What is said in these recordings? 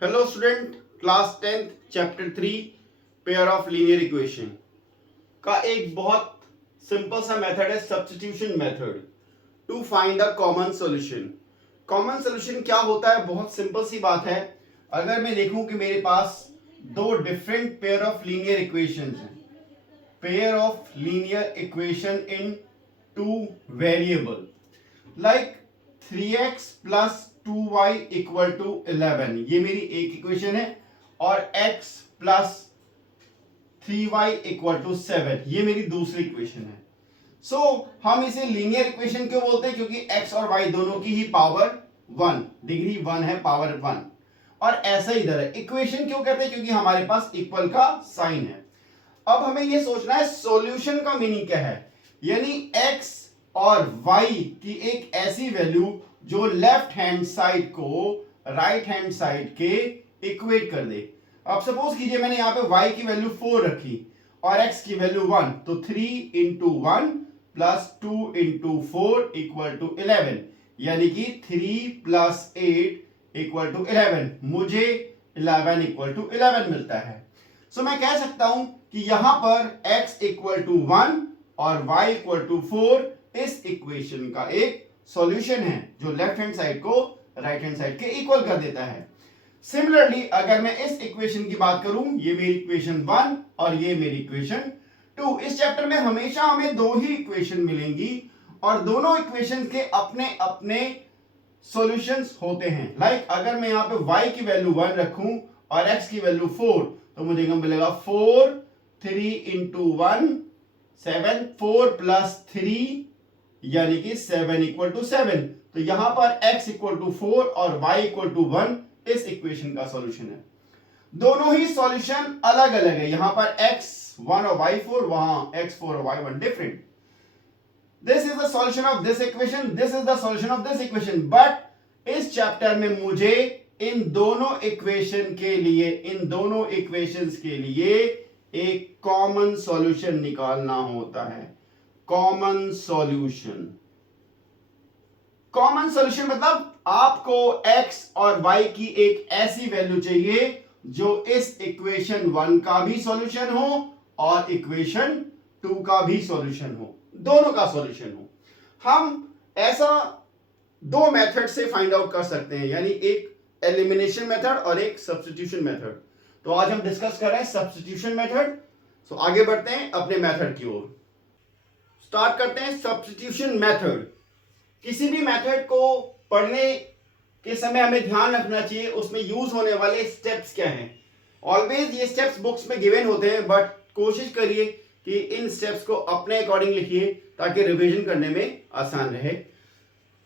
Hello student, class 10th chapter 3 pair of linear equation का एक बहुत सिंपल सा मेथड है substitution method to find a common solution. Common solution क्या होता है? बहुत सिंपल सी बात है। अगर मैं देखूं कि मेरे पास दो different pair of linear equations हैं, pair of linear equation in two variable like 3x plus 2y equal to 11, ये मेरी एक इक्वेशन है, और x plus 3y equal to 7 ये मेरी दूसरी इक्वेशन है। सो हम इसे लीनियर इक्वेशन क्यों बोलते हैं? क्योंकि x और y दोनों की ही पावर 1, डिग्री 1 है, पावर 1। और ऐसा इधर है। इक्वेशन क्यों कहते हैं? क्योंकि हमारे पास इक्वल का साइन है। अब हमें यह सोचना है सॉल्यूशन का मीनिंग क्या है, यानी x और y की एक ऐसी वैल्यू जो लेफ्ट हैंड साइड को राइट हैंड साइड के इक्वेट कर दे। अब सपोज कीजिए मैंने यहां पे y की वैल्यू 4 रखी और x की वैल्यू 1, तो 3 into 1 plus 2 into 4 equal to 11, यानी कि 3 प्लस 8 इक्वल टू 11। मुझे 11 इक्वल टू 11 मिलता है। सो मैं कह सकता हूं कि यहां पर x इक्वल टू 1 और y इक्वल टू 4 इस इक्वेशन का एक सॉल्यूशन है जो लेफ्ट हैंड साइड को राइट हैंड साइड के इक्वल कर देता है। सिमिलरली अगर मैं इस इक्वेशन की बात करूं, ये मेरी इक्वेशन 1 और ये मेरी इक्वेशन 2। इस चैप्टर में हमेशा हमें दो ही इक्वेशन मिलेंगी और दोनों इक्वेशन के अपने अपने सॉल्यूशंस होते हैं। लाइक अगर मैं यहां पे y की वैल्यू 1 रखूं और x की वैल्यू 4, तो मुझे क्या मिलेगा? 4 3 इंटू 1 7, 4 प्लस 3 यानी कि 7 इक्वल टू 7। तो यहां पर x इक्वल टू 4 और y इक्वल टू 1 इस इक्वेशन का सॉल्यूशन है। दोनों ही सॉल्यूशन अलग अलग है। यहां पर x1 और y4, वहां x4 और y1 different. This is the solution of this equation, this is the solution of this equation. But इस चैप्टर में मुझे इन दोनों इक्वेशन के लिए, इन दोनों इक्वेशंस के लिए एक कॉमन सॉल्यूशन निकालना होता है। कॉमन सॉल्यूशन, कॉमन सॉल्यूशन मतलब आपको x और y की एक ऐसी वैल्यू चाहिए जो इस इक्वेशन 1 का भी सॉल्यूशन हो और इक्वेशन 2 का भी सॉल्यूशन हो, दोनों का सॉल्यूशन हो। हम ऐसा दो मेथड से फाइंड आउट कर सकते हैं, यानी एक एलिमिनेशन मेथड और एक सब्स्टिट्यूशन मेथड। तो आज हम डिस्कस कर रहे हैं सब्स्टिट्यूशन मेथड। सो आगे बढ़ते हैं अपने मेथड की ओर। स्टार्ट करते हैं सब्स्टिट्यूशन मेथड। किसी भी मेथड को पढ़ने के समय हमें ध्यान रखना चाहिए उसमें यूज होने वाले स्टेप्स क्या हैं। ऑलवेज ये स्टेप्स बुक्स में गिवन होते हैं, बट कोशिश करिए कि इन स्टेप्स को अपने अकॉर्डिंग लिखिए ताकि रिवीजन करने में आसान रहे।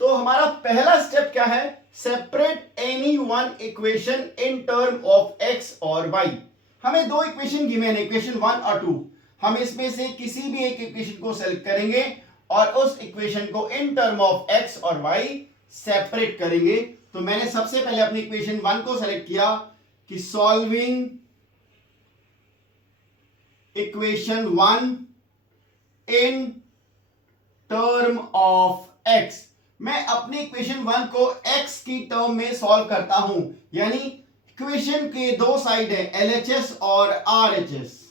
तो हमारा पहला स्टेप क्या है? Separate any one equation in term of x और वाई। हमें दो इक्वेशन गिवन है, इक्वेशन 1 और 2। हम इसमें से किसी भी एक इक्वेशन को सेलेक्ट करेंगे और उस इक्वेशन को इन टर्म ऑफ x और y सेपरेट करेंगे। तो मैंने सबसे पहले अपनी इक्वेशन 1 को सेलेक्ट किया कि solving equation 1 in term of x। मैं अपनी इक्वेशन 1 को x की टर्म में सॉल्व करता हूं, यानी इक्वेशन के दो साइड है, LHS और RHS।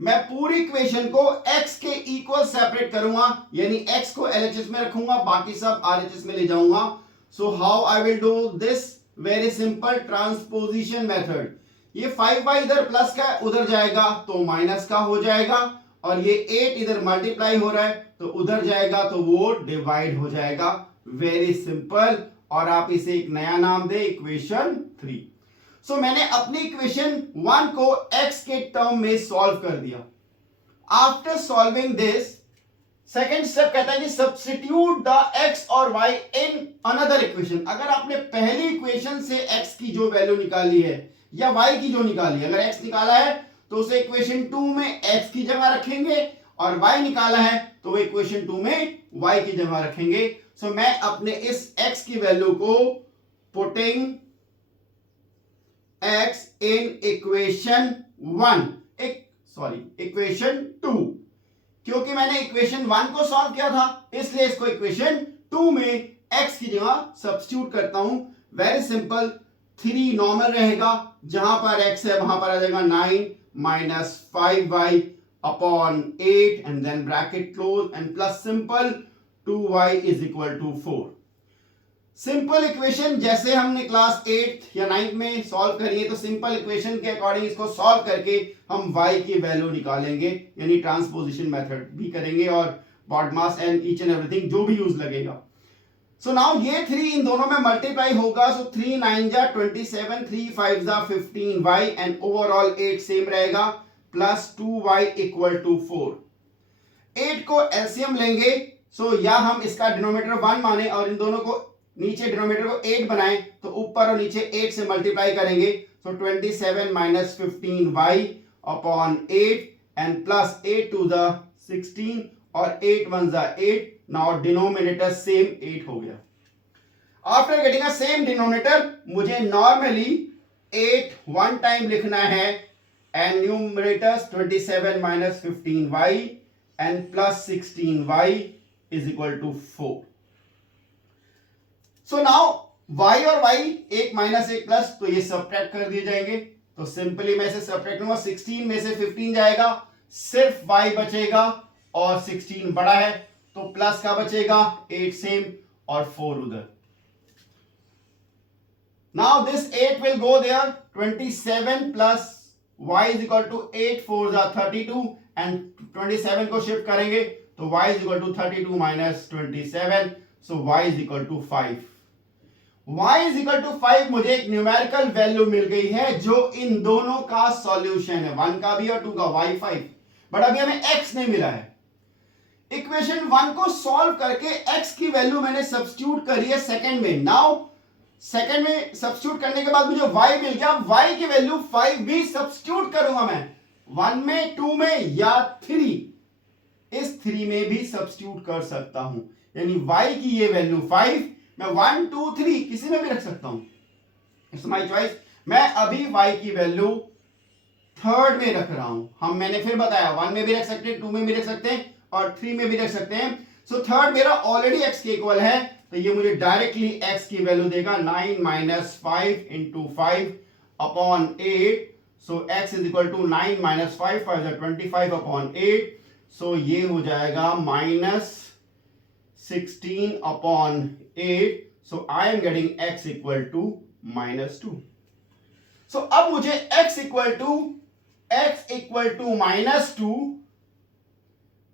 मैं पूरी इक्वेशन को x के इक्वल सेपरेट करूंगा, यानी x को LHS में रखूंगा, बाकी सब RHS में ले जाऊंगा। So how I will do this? Very simple, transposition method. ये 5y इधर प्लस का उधर जाएगा तो माइनस का हो जाएगा, और ये 8 इधर मल्टीप्लाई हो रहा है तो उधर जाएगा तो वो डिवाइड हो जाएगा। Very simple. और आप इसे एक नया नाम दे, इक्वेशन 3। सो मैंने अपनी इक्वेशन 1 को x के टर्म में सॉल्व कर दिया। After solving this, second step कहता है कि सब्स्टिट्यूट द x और y इन अनदर इक्वेशन। अगर आपने पहली इक्वेशन से x की जो वैल्यू निकाली है या y की जो निकाली है, अगर x निकाला है तो उसे इक्वेशन 2 में x की जगह रखेंगे, और y निकाला है तो इक्वेशन 2 में y की जगह रखेंगे। सो मैं अपने इस x की वैल्यू को putting x in equation 1, equation 2। क्योंकि मैंने इक्वेशन 1 को सॉल्व किया था इसलिए इसको इक्वेशन 2 में x की जगह सब्स्टिट्यूट करता हूं। वेरी सिंपल, 3 नॉर्मल रहेगा, जहां पर x है वहां पर आ जाएगा 9 minus 5y upon 8 and then bracket close and plus simple 2y is equal to 4। Simple equation जैसे हमने क्लास 8 या 9 में सॉल्व करी है, तो सिंपल इक्वेशन के अकॉर्डिंग इसको सॉल्व करके हम y की वैल्यू निकालेंगे, यानी ट्रांसपोजिशन मेथड भी करेंगे और BODMAS and each and everything जो भी यूज लगेगा। सो नाउ ये 3 इन दोनों में मल्टीप्लाई होगा, सो 3 9 जा 27, 3 5 जा 15y एंड ओवरऑल 8 सेम रहेगा प्लस 2y इक्वल टू 4। 8 को एलसीएम लेंगे, सो या हम इसका डिनोमिनेटर 1 माने और इन दोनों को नीचे डिनोमिनेटर को 8 बनाएं, तो ऊपर और नीचे 8 से मल्टीप्लाई करेंगे, so 27 minus 15y upon 8 and plus 8 to the 16 और 8 1 जा 8। नाउ डिनोमिनेटर सेम 8 हो गया। After getting a same denominator मुझे नॉर्मली 8 वन टाइम लिखना है and numerators 27 minus 15y and plus 16y is equal to 4। So now y और y एक minus एक प्लस, तो ये सबट्रैक्ट कर दिए जाएंगे, तो सिंपली मैं इसे सबट्रैक्ट करूंगा, 16 में से 15 जाएगा, सिर्फ y बचेगा और 16 बड़ा है, तो प्लस का बचेगा 8 सेम और 4 उधर। Now this 8 will go there, 27 plus y is equal to 8 4 जा 32 एंड 27 को शिफ्ट करेंगे तो y is equal to 32 minus 27, so y is equal to 5। y is equal to 5 मुझे एक न्यूमेरिकल वैल्यू मिल गई है जो इन दोनों का सॉल्यूशन है, 1 का भी और 2 का, y 5, बट अभी हमें x नहीं मिला है। इक्वेशन 1 को सॉल्व करके x की वैल्यू मैंने सब्स्टिट्यूट करी है सेकंड में। नाउ सेकंड में सब्स्टिट्यूट करने के बाद मुझे y मिल गया, y की वैल्यू 5 भी सब्स्टिट्यूट करूंगा मैं 1 में, 2 में या 3, इस 3 में भी सब्स्टिट्यूट कर सकता हूं, यानी y की ये वैल्यू 5 मैं 1 2 3 किसी में भी रख सकता हूं, इट्स माय चॉइस। मैं अभी y की वैल्यू थर्ड में रख रहा हूं। मैंने फिर बताया 1 में भी रख सकते हैं, 2 में भी रख सकते हैं और 3 में भी रख सकते हैं। सो थर्ड मेरा ऑलरेडी x के इक्वल है, तो ये मुझे डायरेक्टली x की वैल्यू देगा 9 minus 5 into 5 upon 8, so x is equal to 9 minus 5 5 25 upon 8, so ये हो जाएगा minus 16 upon 8, so I am getting x equal to minus 2. So अब मुझे x equal to minus 2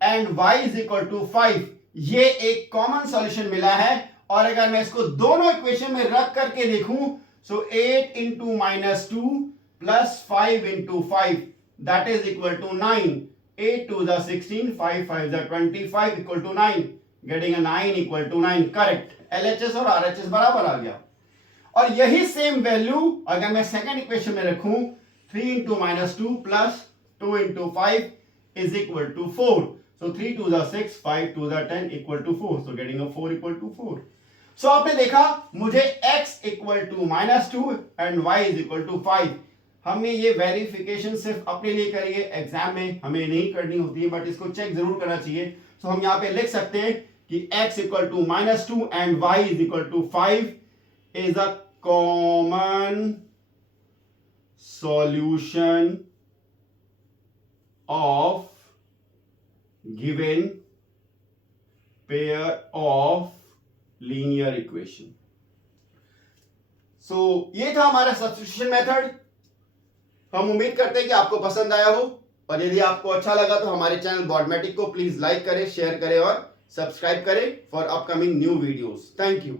and y is equal to 5 ये एक common solution मिला है, और अगर मैं इसको दोनों इक्वेशन में रख करके देखूं, so 8 into minus 2 plus 5 into 5 that is equal to 9, 8 to the 16, 5 5 the 25 equal to 9, getting a 9 equal to 9, correct. LHS और RHS बराबर आ गया। और यही सेम वैल्यू अगर मैं सेकंड इक्वेशन में रखूं, 3 into minus 2 plus 2 into 5 is equal to 4, so 3 to the 6 5 to the 10 equal to 4, so getting a 4 equal to 4। so आपने देखा मुझे x equal to minus 2 and y is equal to 5। हमें ये verification सिर्फ अपने लिए करिए, एग्जाम में हमें नहीं करनी होती है, बट इसको चेक जरूर करना चाहिए। सो हम यहाँ पे लिख सकते हैं कि x equal to minus 2 and y is equal to 5 is a common solution of given pair of linear equation. So ये था हमारा सब्स्टिट्यूशन मेथड। हम उम्मीद करते हैं कि आपको पसंद आया हो, और यदि आपको अच्छा लगा तो हमारे चैनल बॉडमेटिक को प्लीज लाइक करें, शेयर करें और सब्सक्राइब करें for upcoming new videos. Thank you.